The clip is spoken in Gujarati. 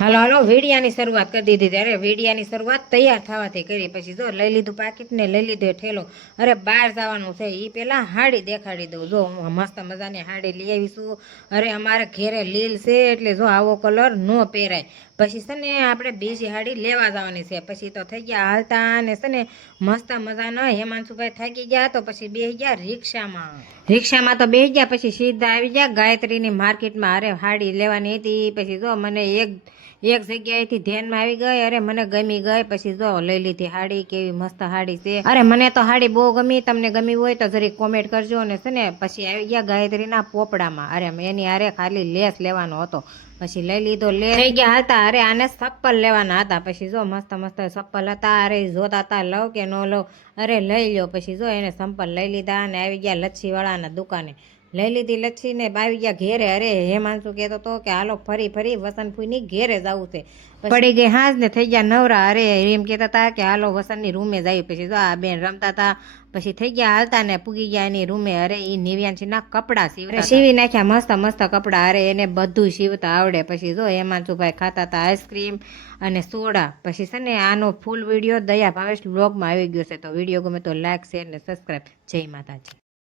હાલો હાલો વીડિયાની શરૂઆત કરી દીધી હતી. અરે વીડિયાની શરૂઆત તૈયાર થવાથી કરી. પછી જો લઈ લીધું પાકીટ ને લઈ લીધો ઠેલો. અરે બહાર જવાનું છે એ પહેલાં હાડી દેખાડી દઉં. જો મસ્ત મજાની હાડી લઈ આવીશું. અરે અમારે ઘેરે લીલ છે એટલે જો આવો કલર ન પહેરાય. પછી છે ને આપણે બીજી હાડી લેવા જવાની છે. પછી તો થઈ ગયા હાલતા અને છે ને મસ્ત મજાના હેમાંશુભાઈ થાકી ગયા તો પછી બેસી ગયા રિક્ષામાં તો બેસી ગયા. પછી સીધા આવી ગયા ગાયત્રીની માર્કેટમાં. અરે હાડી લેવાની હતી. પછી જો મને એક જગ્યાએથી ધ્યાનમાં આવી ગઈ. અરે મને ગમી ગઈ. પછી જો લઈ લીધી હાડી. કેવી મસ્ત હાડી છે. અરે મને તો હાડી બહુ ગમી. તમને ગમી હોય તો જરી કોમેન્ટ કરજો. અને છે ને પછી આવી ગયા ગાયત્રીના પોપડામાં. અરે એની હારે ખાલી લેસ લેવાનો હતો. પછી લઈ લીધો લેસ. થઈ ગયા હતા. અરે આને ચપ્પલ લેવાના હતા. પછી જો મસ્ત મસ્ત ચપ્પલ હતા. અરે જોતા હતા લવ કે ન લવ. અરે લઈ લો. પછી જો એને ચંપલ લઈ લીધા અને આવી ગયા લચ્છીવાળાના દુકાને. લઈ લીધી લચ્છી ને આવી ગયા ઘેરે. અરે હેમાંશુ કહેતો હતો કે હાલો ફરી વસંતફુઈની ઘેરે જવું છે. પડી ગઈ હાજ ને થઈ ગયા નવરા. અરે એમ કહેતા હતા કે હાલો વસંતની રૂમે જાય. પછી જો આ બેન રમતા હતા. પછી થઈ ગયા હાલતા ને પૂગી ગયા એની રૂમે. અરે એ નિવ્યાંશીના કપડાં સીવી નાખ્યા. મસ્ત મસ્ત કપડાં. અરે એને બધું સીવતા આવડે. પછી જો હેમાંશુભાઈ ખાતા હતા આઈસ્ક્રીમ અને સોડા. પછી છે ને આનો ફૂલ વિડીયો દયા ભાવેશ બ્લોગમાં આવી ગયો છે. તો વિડીયો ગમે તો લાઈક શેર ને સબસ્ક્રાઈબ. જય માતાજી.